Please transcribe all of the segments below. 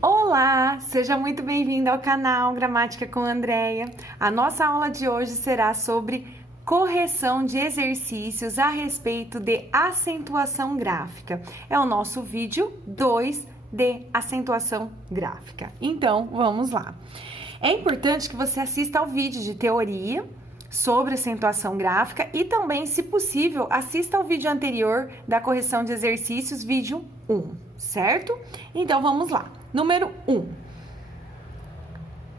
Olá, seja muito bem-vindo ao canal Gramática com Andreia. A nossa aula de hoje será sobre correção de exercícios a respeito de acentuação gráfica. É o nosso vídeo 2 de acentuação gráfica. Então, vamos lá. É importante que você assista ao vídeo de teoria sobre acentuação gráfica e também, se possível, assista ao vídeo anterior da correção de exercícios, vídeo 1, certo? Então, vamos lá. Número 1.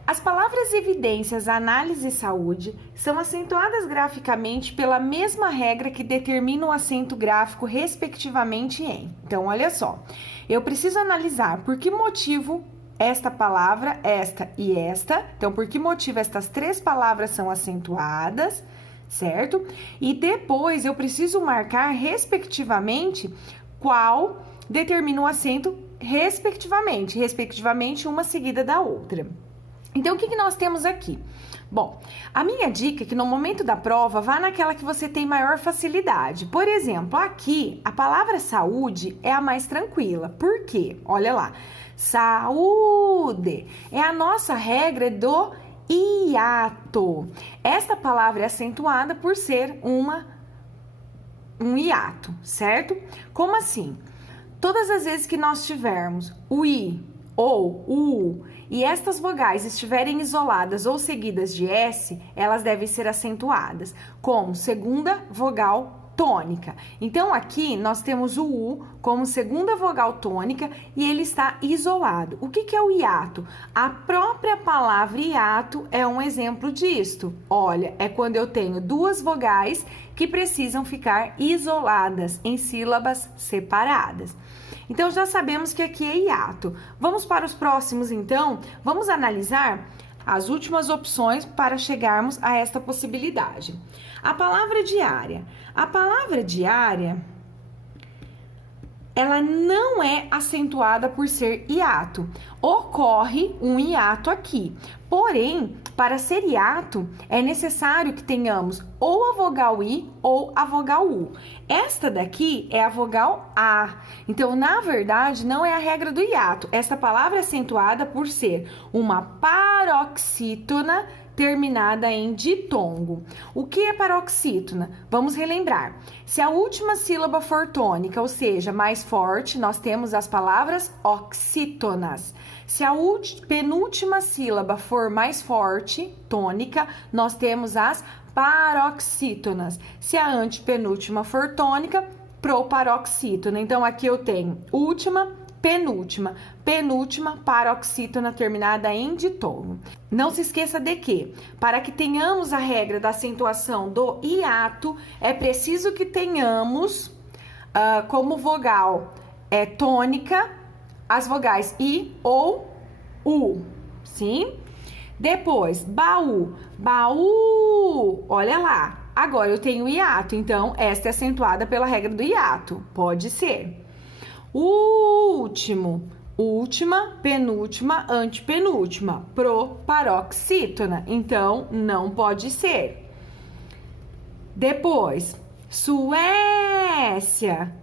As palavras evidências, análise e saúde são acentuadas graficamente pela mesma regra que determina o acento gráfico respectivamente em. Então, olha só. Eu preciso analisar por que motivo esta palavra, esta e esta. Então, por que motivo estas três palavras são acentuadas, certo? E depois eu preciso marcar respectivamente qual determina o acento respectivamente uma seguida da outra. Então, o que nós temos aqui? Bom, a minha dica é que no momento da prova, vá naquela que você tem maior facilidade. Por exemplo, aqui, a palavra saúde é a mais tranquila. Por quê? Olha lá. Saúde é a nossa regra do hiato. Esta palavra é acentuada por ser um hiato, certo? Como assim? Todas as vezes que nós tivermos o i ou o u e estas vogais estiverem isoladas ou seguidas de s, elas devem ser acentuadas como segunda vogal tônica. Então, aqui nós temos o u como segunda vogal tônica e ele está isolado. O que é o hiato? A própria palavra hiato é um exemplo disto. Olha, é quando eu tenho duas vogais que precisam ficar isoladas em sílabas separadas. Então, já sabemos que aqui é hiato. Vamos para os próximos, então? Vamos analisar as últimas opções para chegarmos a esta possibilidade. A palavra diária. A palavra diária, ela não é acentuada por ser hiato. Ocorre um hiato aqui. Porém, para ser hiato, é necessário que tenhamos ou a vogal I ou a vogal U. Esta daqui é a vogal A. Então, na verdade, não é a regra do hiato. Esta palavra é acentuada por ser uma paroxítona terminada em ditongo. O que é paroxítona? Vamos relembrar. Se a última sílaba for tônica, ou seja, mais forte, nós temos as palavras oxítonas. Se a penúltima sílaba for mais forte, tônica, nós temos as paroxítonas. Se a antepenúltima for tônica, proparoxítona. Então, aqui eu tenho última, penúltima, paroxítona terminada em ditongo. Não se esqueça de que, para que tenhamos a regra da acentuação do hiato, é preciso que tenhamos como vogal tônica as vogais I ou U, sim? Depois, baú, olha lá. Agora eu tenho hiato, então esta é acentuada pela regra do hiato, pode ser. Último, última, penúltima, antepenúltima, proparoxítona, então não pode ser. Depois, Suécia,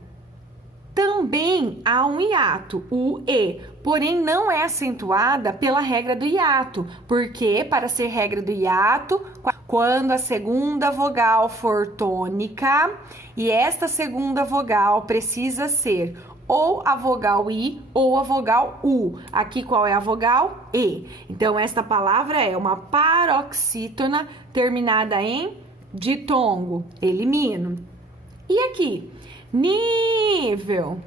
também há um hiato, o E, porém não é acentuada pela regra do hiato, porque para ser regra do hiato, quando a segunda vogal for tônica e esta segunda vogal precisa ser ou a vogal I ou a vogal U. Aqui qual é a vogal? E. Então, esta palavra é uma paroxítona terminada em ditongo. Elimino. E aqui? Nível.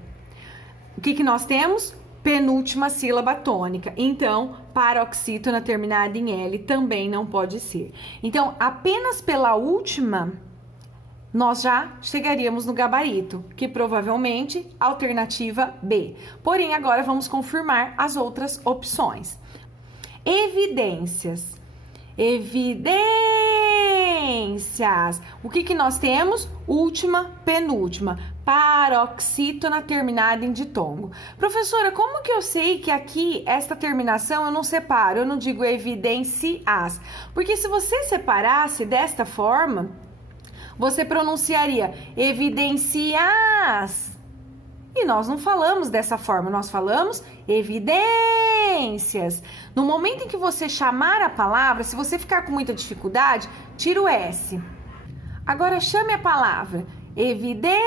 O que nós temos? Penúltima sílaba tônica. Então, paroxítona terminada em L também não pode ser. Então, apenas pela última, nós já chegaríamos no gabarito, que provavelmente alternativa B. Porém, agora vamos confirmar as outras opções. Evidências. Evidências. O que nós temos? Última, penúltima. Paroxítona terminada em ditongo. Professora, como que eu sei que aqui, esta terminação, eu não separo? Eu não digo evidências. Porque se você separasse desta forma, você pronunciaria evidências. E nós não falamos dessa forma, nós falamos evidências. evidências. No momento em que você chamar a palavra, se você ficar com muita dificuldade, tira o S. Agora chame a palavra evidência.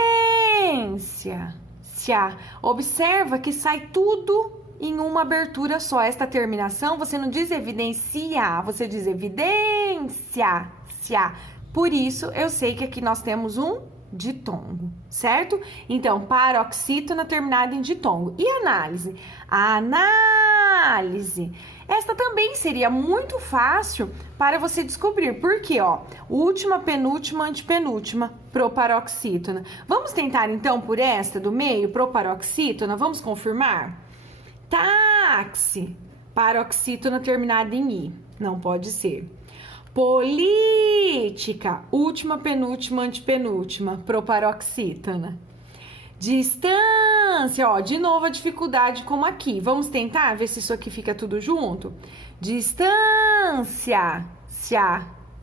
Observa que sai tudo em uma abertura só. Esta terminação, você não diz evidencia, você diz evidência. Por isso, eu sei que aqui nós temos um ditongo, certo? Então, paroxítona terminada em ditongo. E análise? A análise. Esta também seria muito fácil para você descobrir. Porque, ó, última, penúltima, antepenúltima, proparoxítona. Vamos tentar, então, por esta do meio, proparoxítona? Vamos confirmar? Táxi, paroxítona terminada em I. Não pode ser. Política, última, penúltima, antepenúltima, proparoxítona. Distância, ó, de novo a dificuldade como aqui. Vamos tentar ver se isso aqui fica tudo junto? Distância,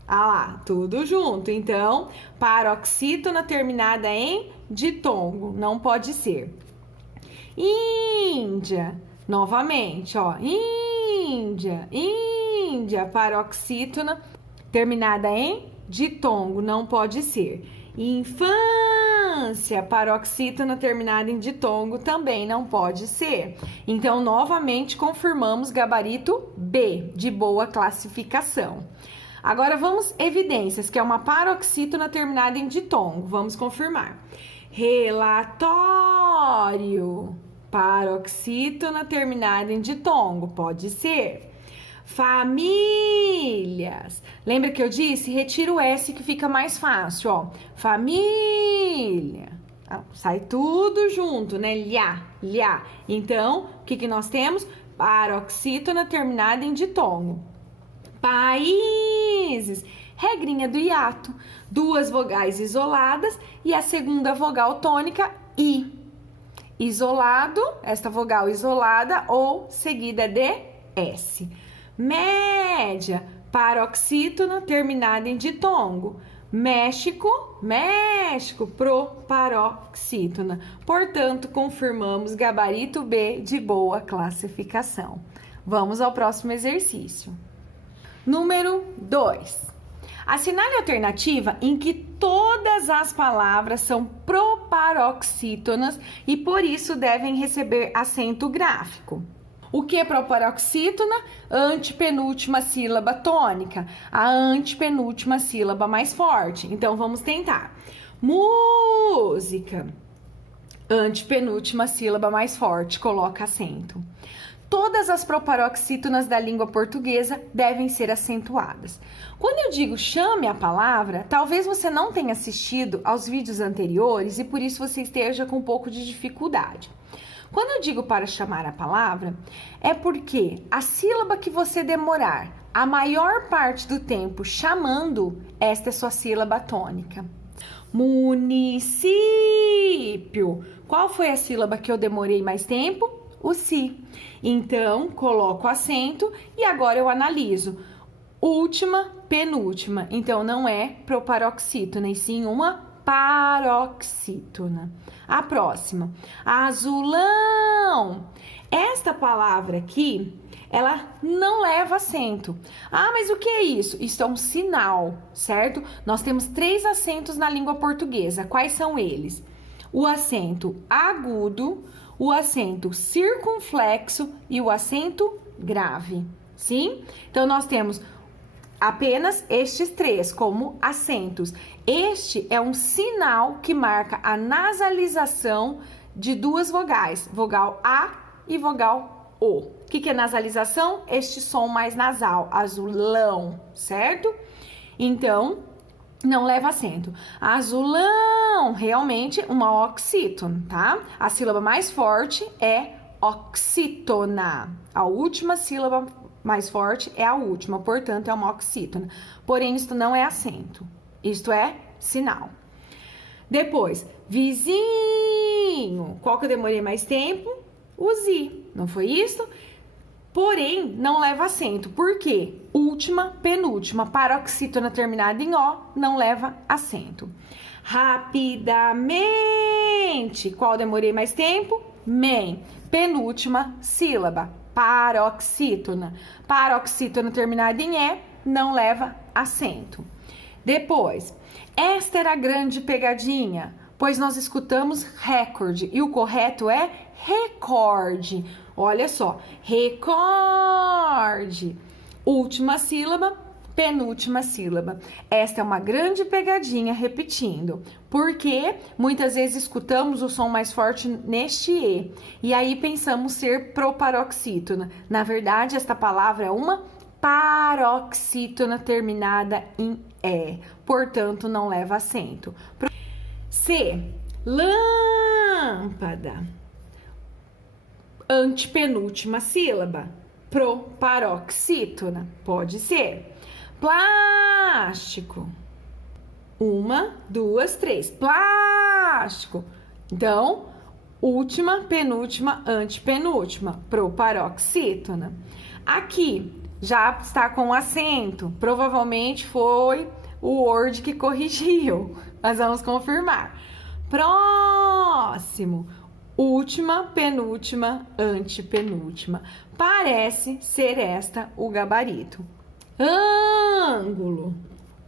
ah lá, tudo junto. Então, paroxítona terminada em ditongo, não pode ser. Índia, novamente, ó, Índia, paroxítona terminada em ditongo, não pode ser. Infância, paroxítona terminada em ditongo, também não pode ser. Então, novamente, confirmamos gabarito B, de boa classificação. Agora, vamos evidências, que é uma paroxítona terminada em ditongo. Vamos confirmar. Relatório, paroxítona terminada em ditongo, pode ser. Famílias. Lembra que eu disse? Retira o S que fica mais fácil, ó. Família. Sai tudo junto, né? Lhá. Então, o que nós temos? Paroxítona terminada em ditongo. Países. Regrinha do hiato. Duas vogais isoladas e a segunda vogal tônica, I. Isolado, esta vogal isolada ou seguida de S. Média, paroxítona terminada em ditongo. México, proparoxítona. Portanto, confirmamos gabarito B de boa classificação. Vamos ao próximo exercício. Número 2. Assinale a alternativa em que todas as palavras são proparoxítonas e por isso devem receber acento gráfico. O que é proparoxítona? Antepenúltima sílaba tônica, a antepenúltima sílaba mais forte. Então, vamos tentar. Música, antepenúltima sílaba mais forte, coloca acento. Todas as proparoxítonas da língua portuguesa devem ser acentuadas. Quando eu digo chame a palavra, talvez você não tenha assistido aos vídeos anteriores e por isso você esteja com um pouco de dificuldade. Quando eu digo para chamar a palavra, é porque a sílaba que você demorar a maior parte do tempo chamando, esta é sua sílaba tônica. Município. Qual foi a sílaba que eu demorei mais tempo? O si. Então, coloco acento e agora eu analiso. Última, penúltima. Então, não é proparoxítona, e sim uma paroxítona. A próxima, azulão. Esta palavra aqui, ela não leva acento. Ah, mas o que é isso? Isso é um sinal, certo? Nós temos 3 acentos na língua portuguesa. Quais são eles? O acento agudo, o acento circunflexo e o acento grave, sim? Então, nós temos apenas estes 3 como acentos. Este é um sinal que marca a nasalização de 2 vogais, vogal A e vogal O. O que é nasalização? Este som mais nasal, azulão, certo? Então, não leva acento. Azulão, realmente uma oxítona, tá? A sílaba mais forte é oxítona. A última sílaba mais forte é a última, portanto, é uma oxítona. Porém, isto não é acento. Isto é sinal. Depois, vizinho. Qual que eu demorei mais tempo? O zi. Não foi isso? Porém, não leva acento. Por quê? Última, penúltima. Paroxítona terminada em O não leva acento. Rapidamente. Qual demorei mais tempo? Men. Penúltima sílaba. paroxítona. Paroxítona terminada em E não leva acento. Depois, esta era a grande pegadinha, pois nós escutamos recorde e o correto é recorde. Olha só, recorde. Última sílaba, penúltima sílaba. Esta é uma grande pegadinha repetindo, porque muitas vezes escutamos o som mais forte neste E, e aí pensamos ser proparoxítona. Na verdade, esta palavra é uma paroxítona terminada em E, portanto, não leva acento. C, lâmpada. Antepenúltima sílaba, proparoxítona, pode ser. Plástico. 1, 2, 3. Plástico. Então, última, penúltima, antepenúltima, proparoxítona. Aqui já está com acento. Provavelmente foi o Word que corrigiu. Mas vamos confirmar. Próximo. Última, penúltima, antepenúltima. Parece ser esta o gabarito. Ângulo.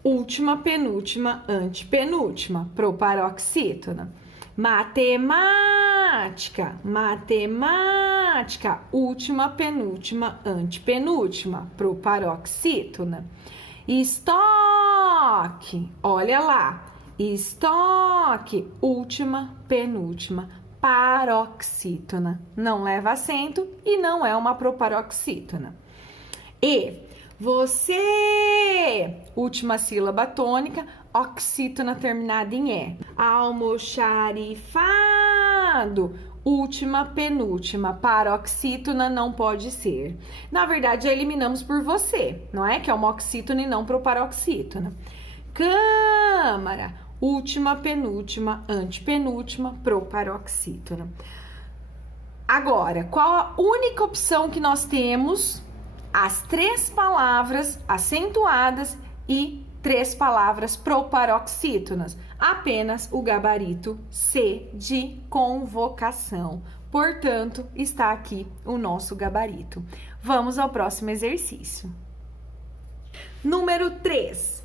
Última, penúltima, antepenúltima, proparoxítona. Matemática. Matemática. Última, penúltima, antepenúltima, proparoxítona. Estoque. Olha lá. Estoque. Última, penúltima, paroxítona. Não leva acento e não é uma proparoxítona. E você, última sílaba tônica, oxítona terminada em E. Almoxarifado, última, penúltima, paroxítona não pode ser. Na verdade, já eliminamos por você, não é? Que é uma oxítona e não proparoxítona. Câmara, última, penúltima, antepenúltima, proparoxítona. Agora, qual a única opção que nós temos? As 3 palavras acentuadas e 3 palavras proparoxítonas. Apenas o gabarito C de convocação. Portanto, está aqui o nosso gabarito. Vamos ao próximo exercício. Número 3.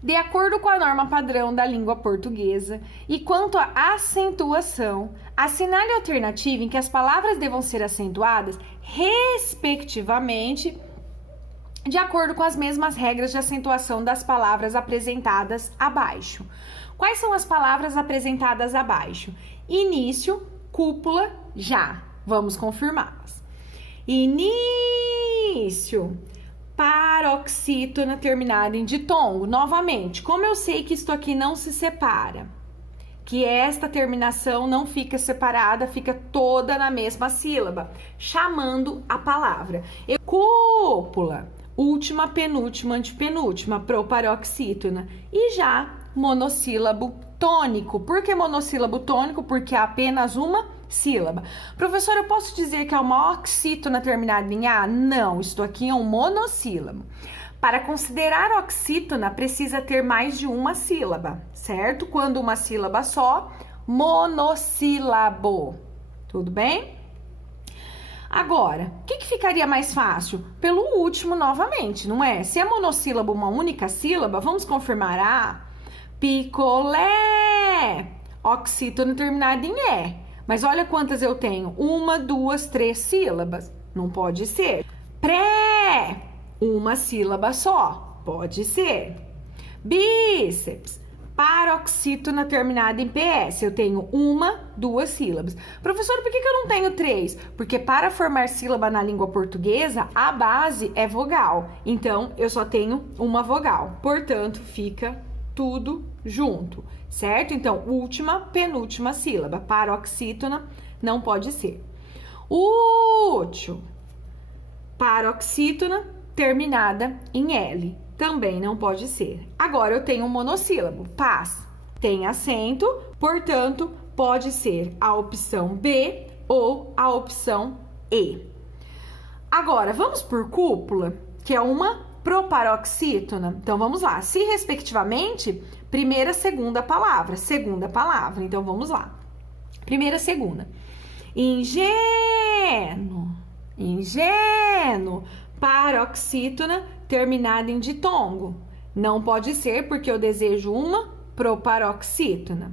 De acordo com a norma padrão da língua portuguesa e quanto à acentuação, assinale a alternativa em que as palavras devam ser acentuadas, respectivamente, de acordo com as mesmas regras de acentuação das palavras apresentadas abaixo. Quais são as palavras apresentadas abaixo? Início, cúpula, já. Vamos confirmá-las. Início. Paroxítona terminada em ditongo. Novamente, como eu sei que isto aqui não se separa, que esta terminação não fica separada, fica toda na mesma sílaba, chamando a palavra. Cúpula, última, penúltima, antepenúltima, proparoxítona. E já monossílabo tônico. Por que monossílabo tônico? Porque é apenas uma sílaba. Professor, eu posso dizer que é uma oxítona terminada em A? Não, isto aqui é um monossílabo. Para considerar oxítona, precisa ter mais de uma sílaba, certo? Quando uma sílaba só, monossílabo. Tudo bem? Agora, o que ficaria mais fácil? Pelo último novamente, não é? Se é monossílabo uma única sílaba, vamos confirmar a picolé. Oxítona terminada em E. Mas olha quantas eu tenho. 1, 2, 3 sílabas. Não pode ser. Pré. Uma sílaba só. Pode ser. Bíceps. Paroxítona terminada em PS. Eu tenho 1, 2 sílabas. Professor, por que eu não tenho 3? Porque para formar sílaba na língua portuguesa, a base é vogal. Então, eu só tenho uma vogal. Portanto, fica tudo junto, certo? Então, última, penúltima sílaba. Paroxítona não pode ser. Útil. Paroxítona terminada em L. Também não pode ser. Agora, eu tenho um monossílabo. Paz. Tem acento, portanto, pode ser a opção B ou a opção E. Agora, vamos por cúpula, que é uma proparoxítona. Então, vamos lá. Se, respectivamente, primeira, segunda palavra. Segunda palavra. Então, vamos lá. Primeira, segunda. Ingênuo. Ingênuo. Paroxítona terminada em ditongo. Não pode ser porque eu desejo uma proparoxítona.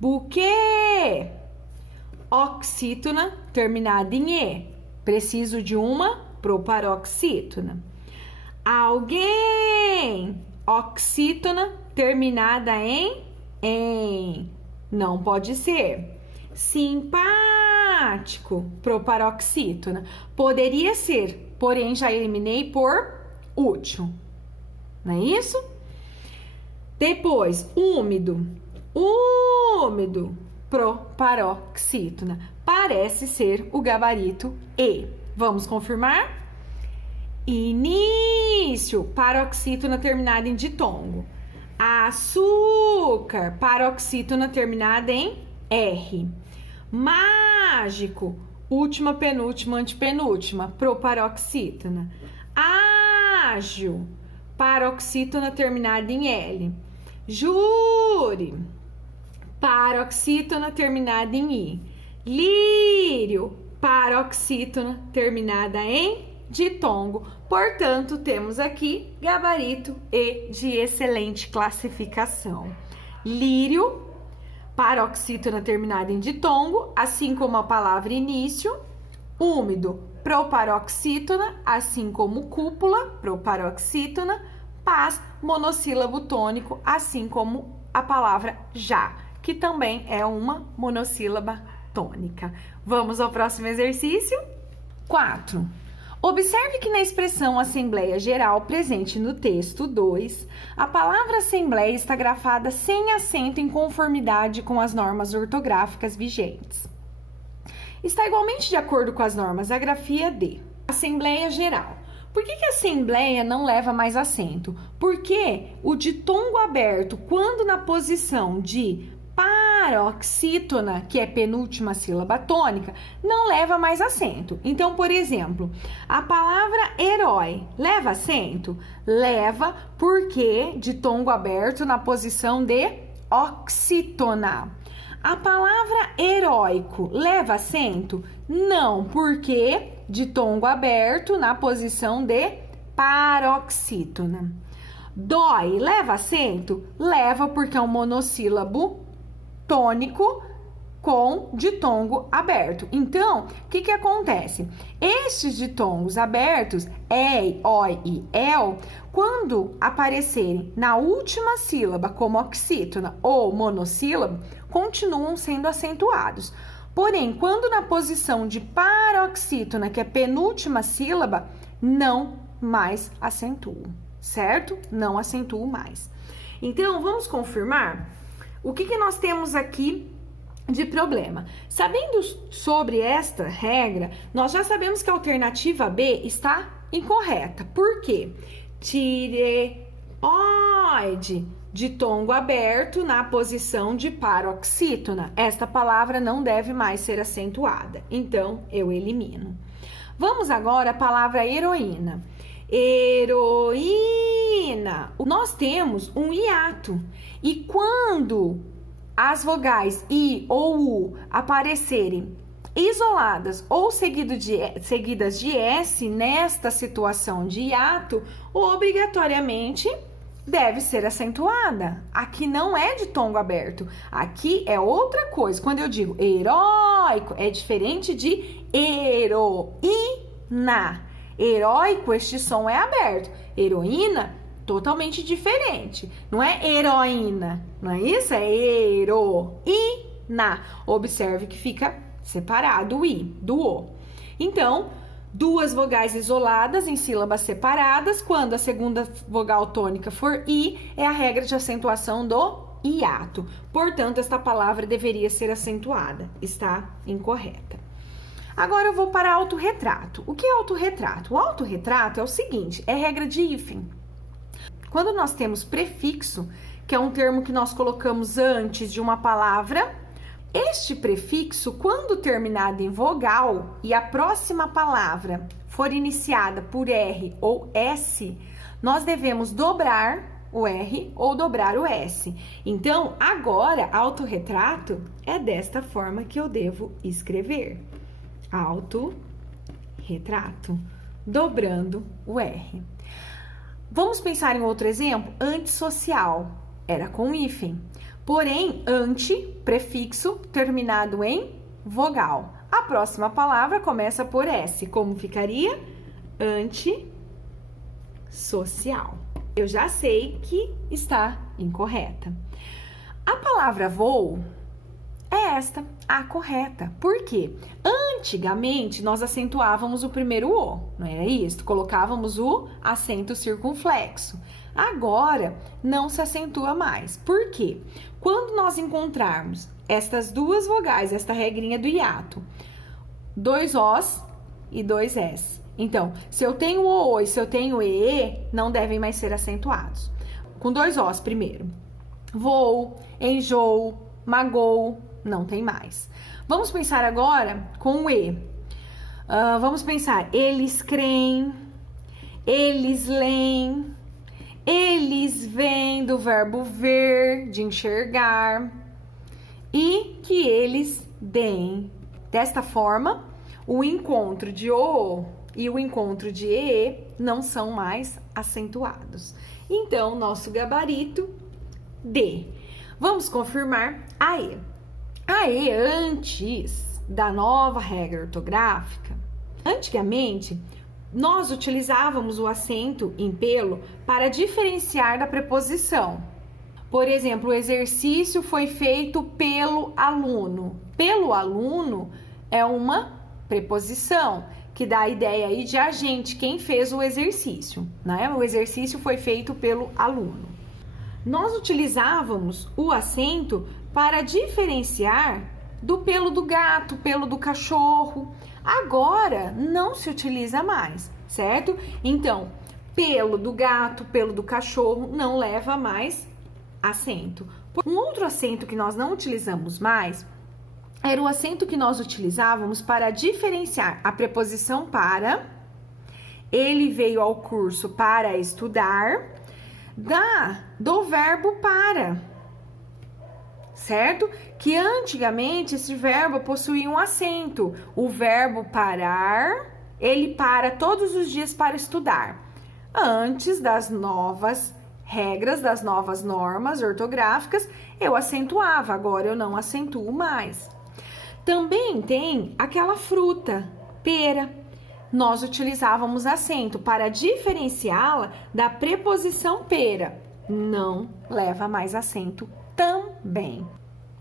Buquê. Oxítona terminada em E. Preciso de uma proparoxítona. Alguém. Oxítona terminada em Não pode ser. Simpático. Proparoxítona. Poderia ser, porém já eliminei por útil. Não é isso? Depois, úmido. Úmido. Proparoxítona. Parece ser o gabarito E. Vamos confirmar? Início. Paroxítona terminada em ditongo. Açúcar. Paroxítona terminada em R. Mágico. Última, penúltima, antepenúltima. Proparoxítona. Ágil. Paroxítona terminada em L. Júri. Paroxítona terminada em I. Lírio. Paroxítona terminada em ditongo. Portanto, temos aqui gabarito E de excelente classificação. Lírio, paroxítona terminada em ditongo, assim como a palavra início. Úmido, proparoxítona, assim como cúpula, proparoxítona. Paz, monossílabo tônico, assim como a palavra já, que também é uma monossílaba tônica. Vamos ao próximo exercício? 4. Observe que na expressão Assembleia Geral presente no texto 2, a palavra Assembleia está grafada sem acento em conformidade com as normas ortográficas vigentes. Está igualmente de acordo com as normas a grafia D. Assembleia Geral. Por que a Assembleia não leva mais acento? Porque o ditongo aberto, quando na posição de paroxítona, que é penúltima sílaba tônica, não leva mais acento. Então, por exemplo, a palavra herói leva acento? Leva, porque ditongo aberto na posição de oxítona. A palavra heróico leva acento? Não, porque ditongo aberto na posição de paroxítona. Dói leva acento? Leva, porque é um monossílabo tônico com ditongo aberto. Então, o que acontece? Estes ditongos abertos, ei, oi e el, quando aparecerem na última sílaba como oxítona ou monossílabo, continuam sendo acentuados. Porém, quando na posição de paroxítona, que é penúltima sílaba, não mais acentuam, certo? Não acentuam mais. Então, vamos confirmar? O que nós temos aqui de problema? Sabendo sobre esta regra, nós já sabemos que a alternativa B está incorreta. Por quê? Tireoide, ditongo aberto na posição de paroxítona. Esta palavra não deve mais ser acentuada, então eu elimino. Vamos agora à palavra heroína. Heroína. Nós temos um hiato. E quando as vogais I ou U aparecerem isoladas ou seguidas de S nesta situação de hiato, obrigatoriamente deve ser acentuada. Aqui não é ditongo aberto. Aqui é outra coisa. Quando eu digo heróico, é diferente de heroína. Heróico, este som é aberto. Heroína, totalmente diferente. Não é heroína, não é isso? É heroína. Observe que fica separado o I do O. Então, duas vogais isoladas em sílabas separadas. Quando a segunda vogal tônica for I, é a regra de acentuação do hiato. Portanto, esta palavra deveria ser acentuada. Está incorreta. Agora eu vou para autorretrato. O que é autorretrato? O autorretrato é o seguinte, é regra de hífen. Quando nós temos prefixo, que é um termo que nós colocamos antes de uma palavra, este prefixo, quando terminado em vogal e a próxima palavra for iniciada por R ou S, nós devemos dobrar o R ou dobrar o S. Então, agora, autorretrato é desta forma que eu devo escrever. Autorretrato. retrato, dobrando o R. Vamos pensar em outro exemplo? Antissocial, era com hífen. Porém, anti, prefixo, terminado em vogal. A próxima palavra começa por S. Como ficaria? Antissocial. Eu já sei que está incorreta. A palavra voo é esta, a correta. Por quê? Antigamente, nós acentuávamos o primeiro O, não era isso? Colocávamos o acento circunflexo. Agora, não se acentua mais. Por quê? Quando nós encontrarmos estas duas vogais, esta regrinha do hiato, 2 Os e 2 S. Então, se eu tenho O e se eu tenho EE, não devem mais ser acentuados. Com 2 Os primeiro. Vou, enjoo, magou, não tem mais. Vamos pensar agora com o E. Vamos pensar, eles creem, eles leem, eles vêm do verbo ver, de enxergar, e que eles deem. Desta forma, o encontro de O e o encontro de EE não são mais acentuados. Então, nosso gabarito D. Vamos confirmar a E. A E, antes da nova regra ortográfica, antigamente, nós utilizávamos o acento em pelo para diferenciar da preposição. Por exemplo, o exercício foi feito pelo aluno. Pelo aluno é uma preposição que dá a ideia aí de agente, quem fez o exercício, né? O exercício foi feito pelo aluno. Nós utilizávamos o acento para diferenciar do pelo do gato, pelo do cachorro. Agora não se utiliza mais, certo? Então, pelo do gato, pelo do cachorro não leva mais acento. Um outro acento que nós não utilizamos mais era o acento que nós utilizávamos para diferenciar a preposição para, ele veio ao curso para estudar, do verbo para, certo? Que antigamente esse verbo possuía um acento. O verbo parar, ele para todos os dias para estudar. Antes das novas regras, das novas normas ortográficas, eu acentuava, agora eu não acentuo mais. Também tem aquela fruta, pera. Nós utilizávamos acento para diferenciá-la da preposição pera. Não leva mais acento também.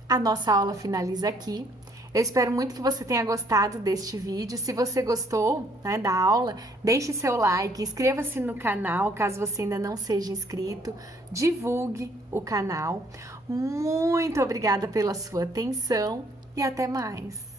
A nossa aula finaliza aqui. Eu espero muito que você tenha gostado deste vídeo. Se você gostou, né, da aula, deixe seu like, inscreva-se no canal caso você ainda não seja inscrito, divulgue o canal. Muito obrigada pela sua atenção e até mais!